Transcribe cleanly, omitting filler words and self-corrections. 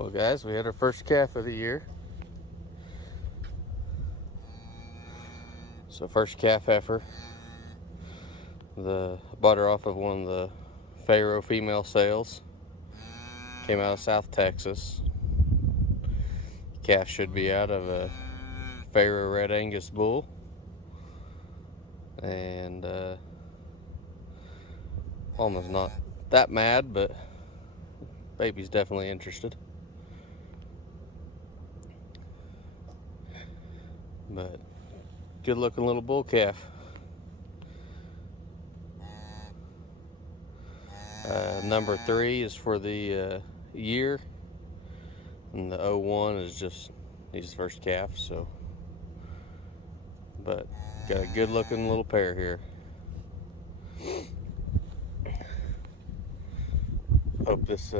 Well, guys, we had our first calf of the year. So first calf heifer. Bought her off of one of the Pharaoh female sales. Came out of South Texas. Calf should be out of a Pharaoh Red Angus bull. And almost not that mad, but baby's definitely interested. But good looking little bull calf. Number 3 is for the year, and the 01 is just his first calf. So, but got a good looking little pair here. Hope this